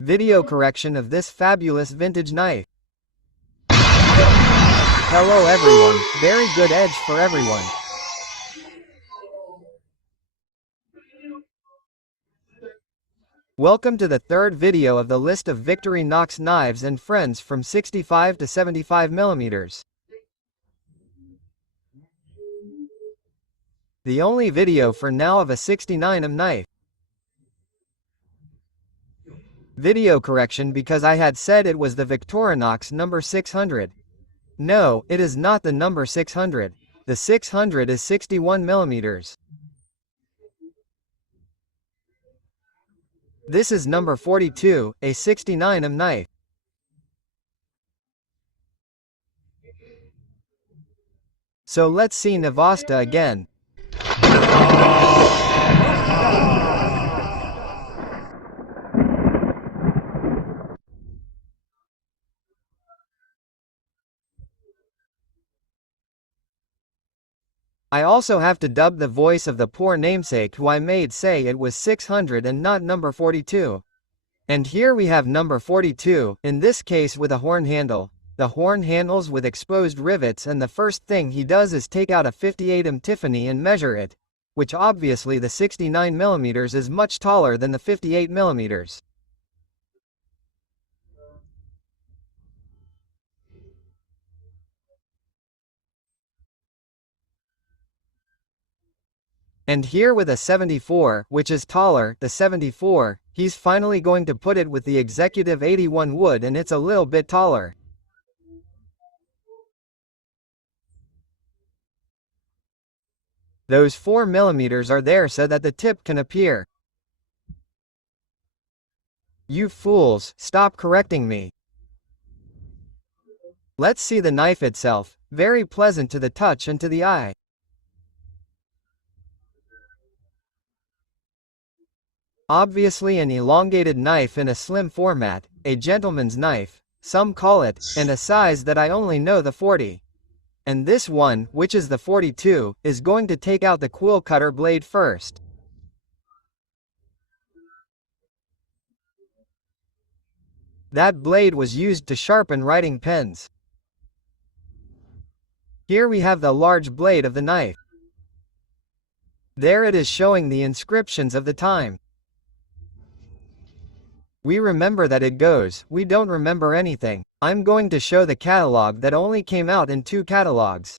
Video correction of this fabulous vintage knife. Hello everyone, very good edge for everyone. Welcome to the third video of the list of Victorinox knives and friends from 65 to 75 millimeters. The only video for now of a 69mm knife. Video correction because I had said it was the Victorinox number 600. No, it is not the number 600. The 600 is 61 millimeters. This is number 42, a 69mm knife. So let's see Navasta again. I also have to dub the voice of the poor namesake who I made say it was 600 and not number 42. And here we have number 42, in this case with a horn handle. The horn handles with exposed rivets, and the first thing he does is take out a 58mm Tiffany and measure it, which obviously the 69mm is much taller than the 58mm. And here with a 74, which is taller, the 74, he's finally going to put it with the Executive 81 wood, and it's a little bit taller. Those 4mm are there so that the tip can appear. You fools, stop correcting me. Let's see the knife itself, very pleasant to the touch and to the eye. Obviously an elongated knife in a slim format, a gentleman's knife, some call it, and a size that I only know the 40. And this one, which is the 42, is going to take out the quill cutter blade first. That blade was used to sharpen writing pens. Here we have the large blade of the knife. There it is showing the inscriptions of the time. We remember that it goes, we don't remember anything. I'm going to show the catalog that only came out in 2 catalogs.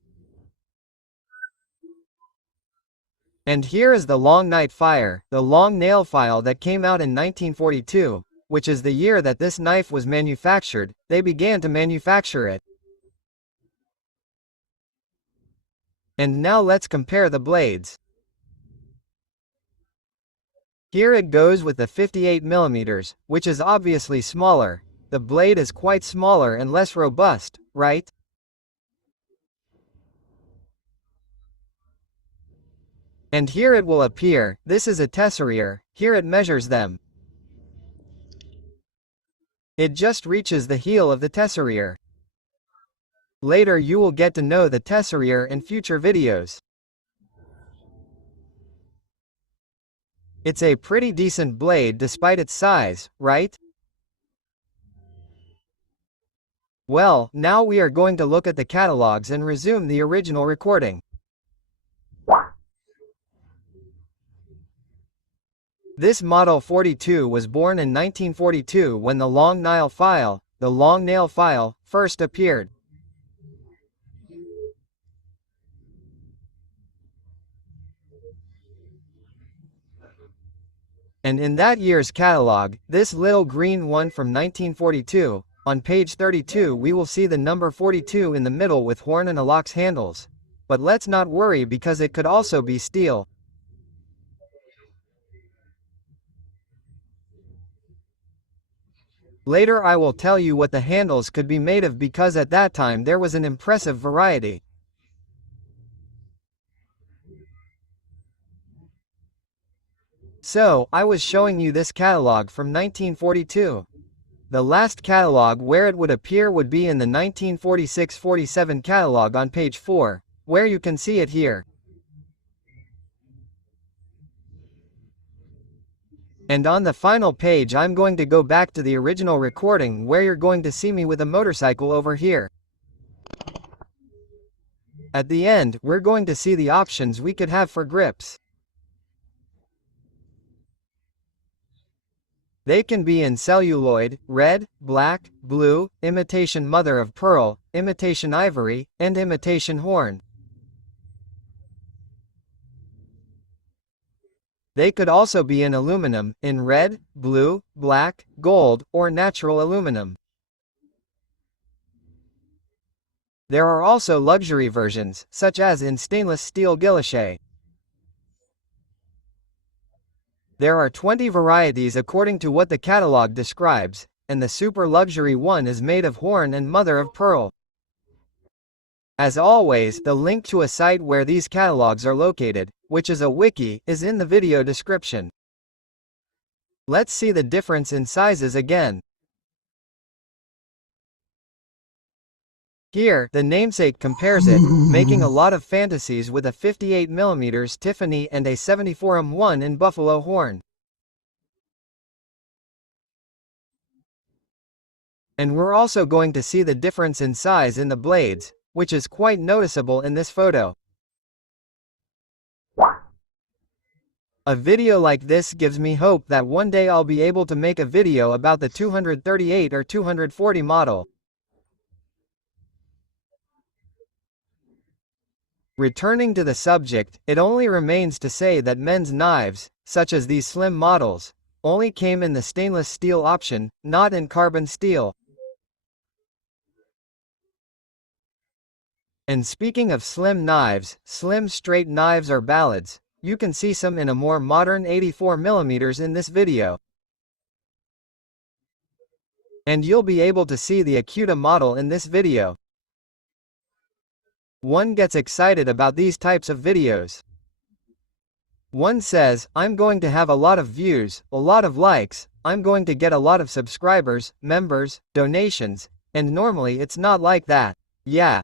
And here is the long night fire, the long nail file that came out in 1942, which is the year that this knife was manufactured. They began to manufacture it. And now let's compare the blades. Here it goes with the 58mm, which is obviously smaller. The blade is quite smaller and less robust, right? And here it will appear, this is a tesseraire, here it measures them. It just reaches the heel of the tesseraire. Later you will get to know the tesseraire in future videos. It's a pretty decent blade despite its size, right? Well, now we are going to look at the catalogs and resume the original recording. This Model 42 was born in 1942 when the long nail file, first appeared. And in that year's catalog, this little green one from 1942, on page 32 we will see the number 42 in the middle with horn and alox handles. But let's not worry because it could also be steel. Later I will tell you what the handles could be made of because at that time there was an impressive variety. So, I was showing you this catalog from 1942. The last catalog where it would appear would be in the 1946-47 catalog on page 4, where you can see it here. And on the final page I'm going to go back to the original recording where you're going to see me with a motorcycle over here. At the end, we're going to see the options we could have for grips. They can be in celluloid, red, black, blue, imitation mother of pearl, imitation ivory, and imitation horn. They could also be in aluminum, in red, blue, black, gold, or natural aluminum. There are also luxury versions, such as in stainless steel guilloche. There are 20 varieties according to what the catalog describes, and the super luxury one is made of horn and mother of pearl. As always, the link to a site where these catalogs are located, which is a wiki, is in the video description. Let's see the difference in sizes again. Here, the namesake compares it, making a lot of fantasies with a 58mm Tiffany and a 74mm in buffalo horn. And we're also going to see the difference in size in the blades, which is quite noticeable in this photo. A video like this gives me hope that one day I'll be able to make a video about the 238 or 240 model. Returning to the subject, it only remains to say that men's knives, such as these slim models, only came in the stainless steel option, not in carbon steel. And speaking of slim knives, slim straight knives are ballads. You can see some in a more modern 84mm in this video. And you'll be able to see the Acuta model in this video. One gets excited about these types of videos. One says, I'm going to have a lot of views, a lot of likes, I'm going to get a lot of subscribers, members, donations, and normally it's not like that. Yeah,